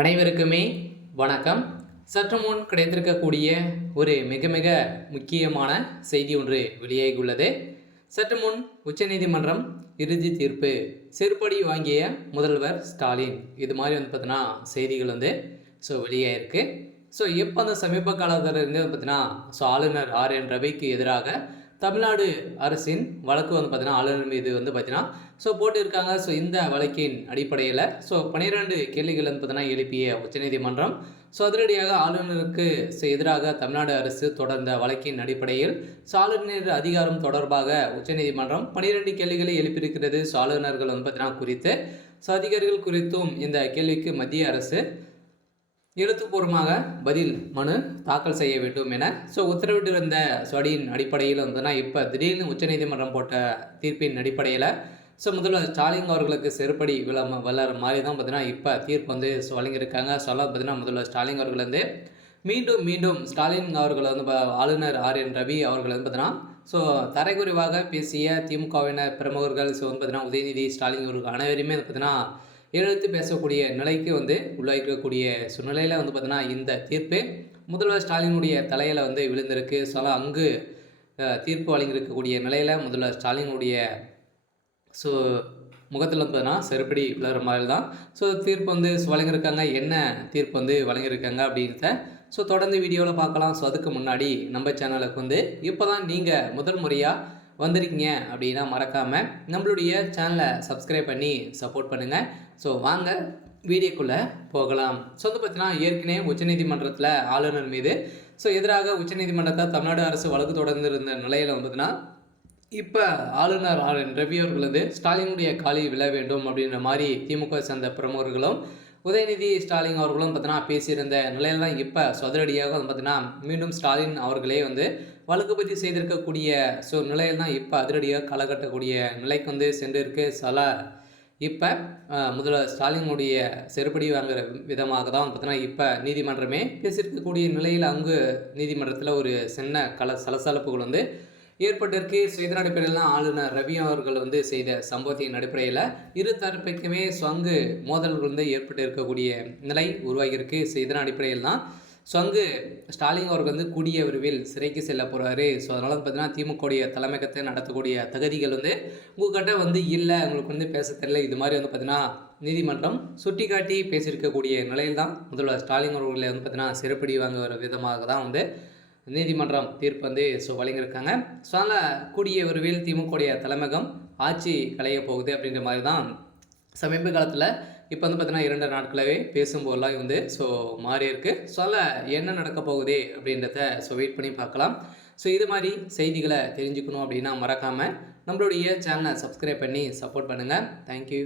அனைவருக்குமே வணக்கம். சற்று முன் கிடைத்திருக்கக்கூடிய ஒரு மிக மிக முக்கியமான செய்தி ஒன்று வெளியாகியுள்ளது. சற்று முன் உச்சநீதிமன்றம் இறுதி தீர்ப்பு, செருப்படி வாங்கிய முதல்வர் ஸ்டாலின், இது மாதிரி பார்த்தீங்கன்னா செய்திகள் வெளியாயிருக்கு. எப்போ அந்த சமீப காலத்தில் இருந்து பார்த்தீங்கன்னா ஆளுநர் RN ரவிக்கு எதிராக தமிழ்நாடு அரசின் வழக்கு பார்த்தீங்கன்னா ஆளுநர் மீது பார்த்தீங்கன்னா போட்டிருக்காங்க. இந்த வழக்கின் அடிப்படையில் 12 கேள்விகள் பார்த்தீங்கன்னா எழுப்பிய உச்சநீதிமன்றம் அதிரடியாக ஆளுநருக்கு எதிராக தமிழ்நாடு அரசு தொடர்ந்த வழக்கின் அடிப்படையில் ஆளுநர் அதிகாரம் தொடர்பாக உச்சநீதிமன்றம் 12 கேள்விகளை எழுப்பியிருக்கிறது. ஆளுநர்கள் பார்த்தீங்கன்னா குறித்து அதிகாரிகள் குறித்தும் இந்த கேள்விக்கு மத்திய அரசு எழுத்துப்பூர்வமாக பதில் மனு தாக்கல் செய்ய வேண்டும் என உத்தரவிட்டிருந்த அடியின் அடிப்படையில் இப்போ திடீர்னு உச்சநீதிமன்றம் போட்ட தீர்ப்பின் அடிப்படையில் முதல்வர் ஸ்டாலின் அவர்களுக்கு செருப்படி விழற மாதிரி தான் பார்த்தீங்கன்னா இப்போ தீர்ப்பு வழங்கியிருக்காங்க. பார்த்தீங்கன்னா முதல்வர் ஸ்டாலின் அவர்கள் மீண்டும் மீண்டும் ஸ்டாலின் அவர்கள் ஆளுநர் RN ரவி அவர்கள் பார்த்தீங்கன்னா தரைக்குறைவாக பேசிய திமுகவினர் பிரமுகர்கள் பார்த்தீங்கன்னா உதயநிதி ஸ்டாலின் அவர்கள் அனைவருமே பார்த்தீங்கன்னா எழுத்து பேசக்கூடிய நிலைக்கு உள்ளாக்கக்கூடிய சூழ்நிலையில் பார்த்தீங்கன்னா இந்த தீர்ப்பு முதல்வர் ஸ்டாலினுடைய தலையில் விழுந்திருக்கு. அங்கு தீர்ப்பு வழங்கியிருக்கக்கூடிய நிலையில் முதல்வர் ஸ்டாலினுடைய முகத்தில் பார்த்தீங்கன்னா செருப்படி விழுற மாதிரி தான் தீர்ப்பு வழங்கியிருக்காங்க. என்ன தீர்ப்பு வழங்கியிருக்காங்க அப்படின்றத தொடர்ந்து வீடியோவில் பார்க்கலாம். அதுக்கு முன்னாடி நம்ம சேனலுக்கு இப்போ தான் நீங்கள் முதல் முறையாக வந்திருக்கீங்க அப்படின்னா மறக்காமல் நம்மளுடைய சேனலை சப்ஸ்கிரைப் பண்ணி சப்போர்ட் பண்ணுங்கள். வாங்க வீடியோக்குள்ளே போகலாம். பார்த்தீங்கன்னா ஏற்கனவே உச்சநீதிமன்றத்தில் ஆளுநர் மீது எதிராக உச்சநீதிமன்றத்தை தமிழ்நாடு அரசு வழக்கு தொடர்ந்திருந்த நிலையில் பார்த்தீங்கன்னா இப்போ ஆளுநர் RN ரவி அவர்கள் ஸ்டாலினுடைய காலில் விழ வேண்டும் அப்படின்ற மாதிரி திமுக சேர்ந்த பிரமுகர்களும் உதயநிதி ஸ்டாலின் அவர்களும் பார்த்தீங்கன்னா பேசியிருந்த நிலையில் தான் இப்போ அதிரடியாக பார்த்தீங்கன்னா மீண்டும் ஸ்டாலின் அவர்களே வழக்கு பதிவு செய்திருக்கக்கூடிய நிலையில் தான் இப்போ அதிரடியாக களகட்டக்கூடிய நிலைக்கு சென்று இருக்கு. இப்போ முதல்வர் ஸ்டாலினுடைய செருப்படி வாங்குகிற விதமாக தான் பார்த்தீங்கன்னா இப்போ நீதிமன்றமே பேசியிருக்கக்கூடிய நிலையில் அங்கு நீதிமன்றத்தில் ஒரு சின்ன சலசலப்புகள் ஏற்பட்டிருக்கு. இதன் அடிப்படையில் தான் ஆளுநர் ரவி அவர்கள் செய்த சம்பவத்தின் அடிப்படையில் இரு தரப்புக்குமே அங்கு மோதல்கள் ஏற்பட்டு இருக்கக்கூடிய நிலை உருவாகியிருக்கு. இதன் அடிப்படையில் தான் அங்கு ஸ்டாலின் அவர்கள் கூடிய விரைவில் சிறைக்கு செல்ல போகிறாரு. அதனால் பார்த்தீங்கன்னா திமுகவுடைய தலைமைக்கத்தை நடத்தக்கூடிய தகுதிகள் உங்கள்கிட்ட இல்லை, உங்களுக்கு பேச தெரியல, இது மாதிரி பார்த்தீங்கன்னா நீதிமன்றம் சுட்டி காட்டி பேசியிருக்கக்கூடிய நிலையில் தான் முதல்வர் ஸ்டாலின் அவர்களை பார்த்தீங்கன்னா சிறைப்படி வாங்குகிற விதமாக தான் நீதிமன்றம் தீர்ப்பு வழங்கியிருக்காங்க. அதனால் கூடிய விரைவில் திமுகவுடைய தலைமையகம் ஆட்சி களைய போகுது அப்படின்ற மாதிரி தான் சமீப காலத்தில் இப்போ பார்த்தீங்கன்னா 2 நாட்களாகவே பேசும்போதெல்லாம் மாறி இருக்கு. அதில் என்ன நடக்க போகுதே அப்படின்றத வெயிட் பண்ணி பார்க்கலாம். இது மாதிரி செய்திகளை தெரிஞ்சுக்கணும் அப்படின்னா மறக்காமல் நம்மளுடைய சேனலை சப்ஸ்கிரைப் பண்ணி சப்போர்ட் பண்ணுங்கள். தேங்க்யூ.